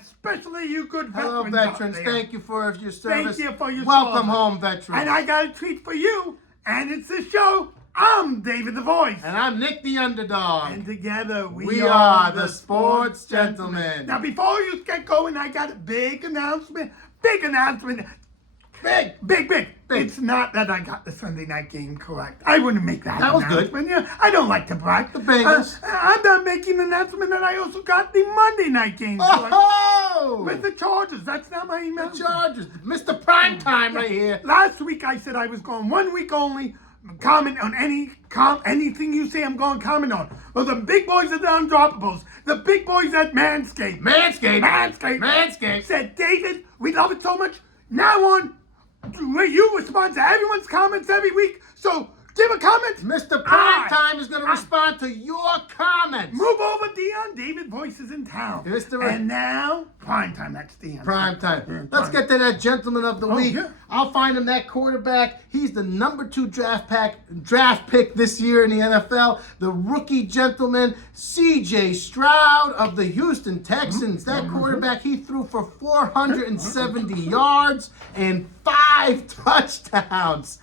especially you good veterans. Hello, veterans. Thank you for your service. Thank you for your Welcome service. home, veterans. And I got a treat for you, and it's the show. I'm David the Voice. And I'm Nick the Underdog. And together we are the Sports Gentlemen. Now, before you get going, I got a big announcement. Big announcement. Big. It's not that I got the Sunday night game correct. I wouldn't make that That was announcement. good. Yeah, I don't like to brag. The Bengals. I'm not making the announcement that I also got the Monday night game correct. Oh! With the Chargers. That's not my email. The Chargers. Mr. Primetime right here. Last week I said I was going 1 week only. Comment on anything you say. I'm going to comment on. Well, the big boys at the Undroppables, the big boys at Manscaped said, David, we love it so much. Now on, you respond to everyone's comments every week. So give a comment. Mr. Primetime is going to respond to your comments. Move over, Dion. David Voice is in town. And now, Primetime. That's Dion. Primetime. Let's get to that gentleman of the week. Yeah. I'll find him that quarterback. He's the number 2 draft pick this year in the NFL. The rookie gentleman, C.J. Stroud of the Houston Texans. That quarterback, he threw for 470 yards and 5 touchdowns.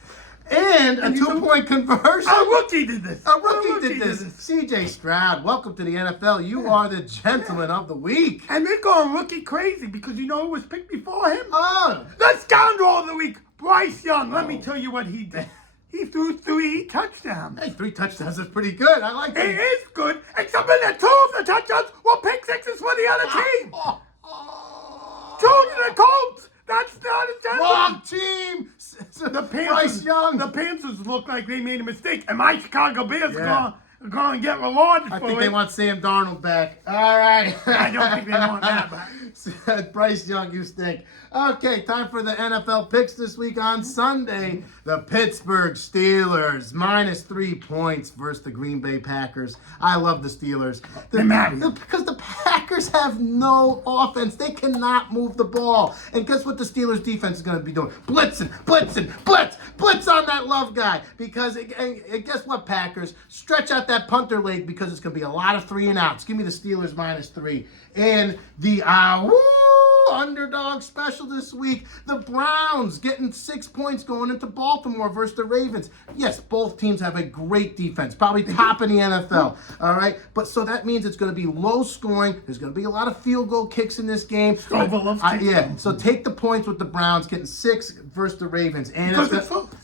And a 2-point conversion. A rookie did this. A rookie did this. C.J. Stroud, welcome to the NFL. You are the gentleman of the week. And they're going rookie crazy because you know who was picked before him? Oh. The scoundrel of the week, Bryce Young. Let me tell you what he did. He threw 3 touchdowns. Hey, 3 touchdowns is pretty good. I like that. It is good, except that 2 of the touchdowns were pick sixes for the other team. 2 to the Colts. That's not a gentleman. Wrong team. The Panthers, Bryce Young. The Panthers look like they made a mistake, and my Chicago Bears are going to get rewarded for it. I think they want Sam Darnold back. All right. I don't think they want that back. Bryce Young, you stink. Okay, time for the NFL picks this week on Sunday. The Pittsburgh Steelers, -3 points versus the Green Bay Packers. I love the Steelers. Because the Packers have no offense. They cannot move the ball. And guess what the Steelers defense is going to be doing? Blitzing. Blitz on that Love guy. Because, and guess what, Packers? Stretch out that punter leg because it's going to be a lot of 3 and outs. Give me the Steelers -3. And the underdog special this week. The Browns getting 6 points going into Baltimore versus the Ravens. Yes, both teams have a great defense, probably top in the NFL. All right, but so that means it's going to be low scoring. There's going to be a lot of field goal kicks in this game. So take the points with the Browns getting 6 versus the Ravens, and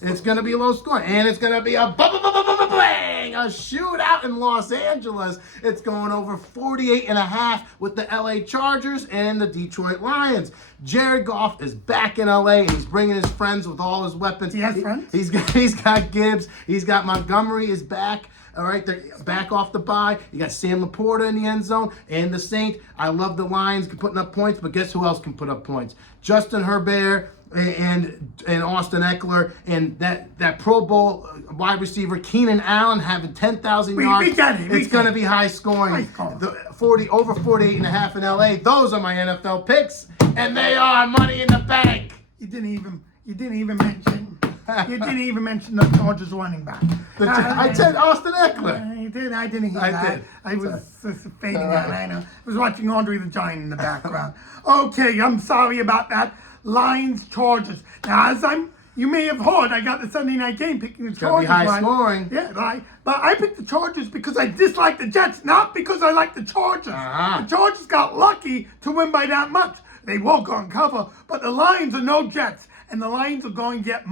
it's going to be low scoring, and it's going to be a bang, a shootout in Los Angeles. It's going over 48.5 with the LA Chargers and the Detroit Lions. Jared Goff is back in LA, and he's bringing his friends with all his weapons. He has friends? He's got Gibbs. He's got Montgomery is back. All right, they're back off the bye. You got Sam Laporta in the end zone and the Saint. I love the Lions putting up points, but guess who else can put up points? Justin Herbert and Austin Eckler and that Pro Bowl wide receiver Keenan Allen having 10,000 yards. It's going to be high scoring. Over 48.5 in LA. Those are my NFL picks, and they are money in the bank. You didn't even mention the Chargers running back. I said Austin Eckler. You did. I didn't hear that. I was fading out. I know. I was watching Andre the Giant in the background. Okay, I'm sorry about that. Lions, Chargers. Now, you may have heard, I got the Sunday night game picking the Chargers. It's going to be high scoring. Yeah, right. But I picked the Chargers because I dislike the Jets, not because I like the Chargers. The Chargers got lucky to win by that much. They won't go on cover, but the Lions are no Jets, and the Lions are going to get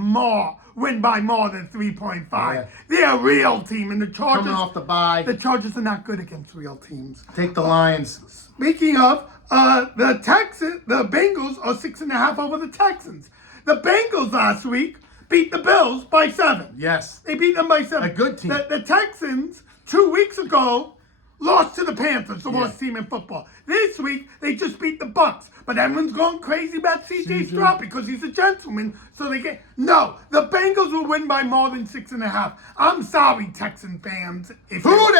win by more than 3.5. Yeah. They're a real team, and the Chargers coming off the bye. The Chargers are not good against real teams. Take the Lions. Speaking of, the Bengals are 6.5 over the Texans. The Bengals last week beat the Bills by 7. Yes. They beat them by 7. A good team. The Texans, 2 weeks ago, lost to the Panthers, the worst team in football. This week, they just beat the Bucks. But everyone's going crazy about C.J. Stroud because he's a gentleman. So they get... No, the Bengals will win by more than 6.5. I'm sorry, Texan fans. Who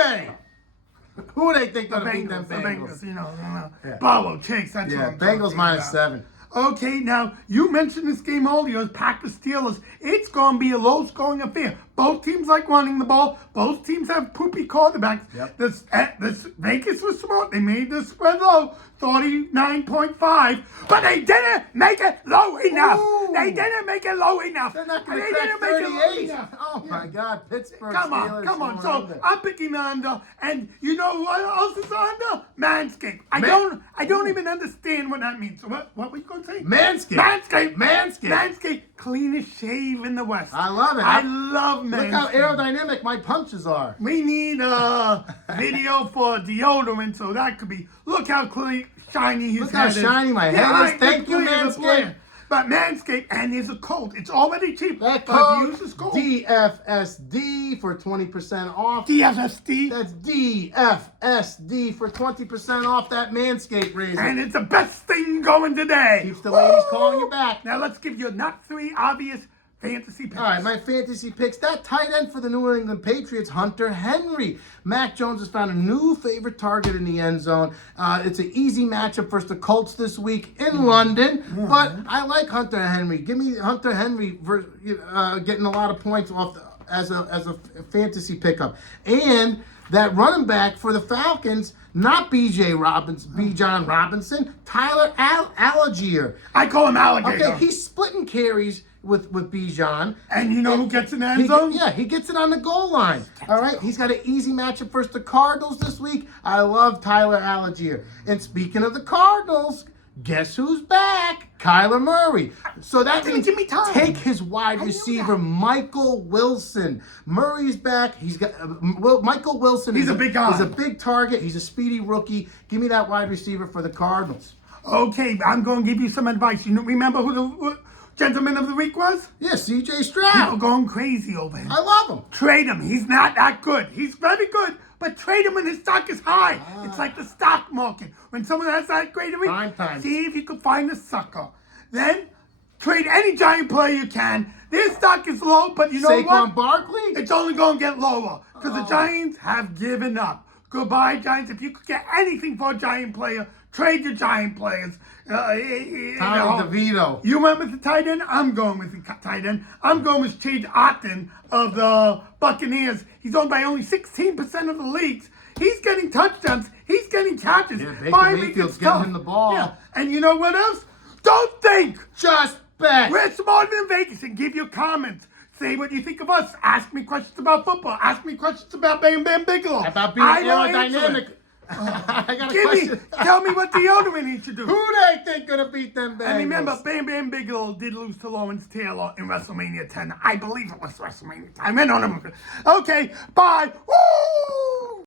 they think going to beat them Bengals? Barlow, Chase, that's what I'm Bengals -7. Okay, now, you mentioned this game earlier, Packers-Steelers. It's going to be a low-scoring affair. Both teams like running the ball. Both teams have poopy quarterbacks. Yep. This Vegas was smart. They made the spread low, 39.5, but they didn't make it low enough. Ooh. They didn't make it low enough. They're not going They to crack didn't make it low 38. enough. Oh, my God. Pittsburgh Come on, Steelers come on. going So under. I'm picking the under, and you know what else is under? Manscaped. I don't even understand what that means. So what were you gonna say? Manscaped. Manscaped. Cleanest shave in the West. I love it. I love Manscaped. Look how aerodynamic my punches are. We need a video for deodorant, so that could be. Look how clean, shiny his Look head how is. shiny my head is. Thank you, clean as a Manscaped. player. But Manscaped, and there's a code. It's already cheap. That but if you code use this code, DFSD for 20% off. DFSD. That's DFSD for 20% off that Manscaped razor. And it's the best thing going today. Keeps the ladies Woo! calling you back. Now let's give you not three obvious fantasy picks. All right, my fantasy picks. That tight end for the New England Patriots, Hunter Henry. Mac Jones has found a new favorite target in the end zone. It's an easy matchup versus the Colts this week in London, but I like Hunter Henry. Give me Hunter Henry getting a lot of points off as a fantasy pickup. And that running back for the Falcons, not Bijan Robinson, Tyler Algier. I call him Alligator. Okay, he's splitting carries with Bijan. And you know who gets in the end zone? He gets it on the goal line. All right, he's got an easy matchup versus the Cardinals this week. I love Tyler Algier. And speaking of the Cardinals, guess who's back? Kyler Murray. So that means give me time. take his wide knew receiver, that. Michael Wilson. Murray's back. He's got Michael Wilson. He's a big guy. He's a big target. He's a speedy rookie. Give me that wide receiver for the Cardinals. Okay, I'm going to give you some advice. You remember who the gentleman of the week was? Yeah, C.J. People Stroud. going crazy over him. I love him. Trade him. He's not that good. He's very good, but trade him when his stock is high. It's like the stock market. When someone has that great week, Prime time. see if you can find a sucker. Then trade any giant player you can. Their stock is low, but you know Saquon what? Barkley? It's only going to get lower because the Giants have given up. Goodbye, Giants. If you could get anything for a giant player, trade your giant players. Tommy DeVito. You went with the tight end? I'm going with the tight end. I'm going with Chase Otton of the Buccaneers. He's owned by only 16% of the leagues. He's getting touchdowns. He's getting catches. Yeah, Baker Bye week Mayfield's is getting tough. him the ball. Yeah. And you know what else? Don't think. Just bet. We're smarter than Vegas, and give your comments. Say what you think of us. Ask me questions about football. Ask me questions about Bam Bam Bigelow. About being I will answer aerodynamic. it. I got a question. Tell me what deodorant he should do. Who they think gonna beat them Bengals? And remember, Bam Bam Bigelow did lose to Lawrence Taylor in WrestleMania 10. I believe it was WrestleMania 10. I don't know. Okay, bye. Woo!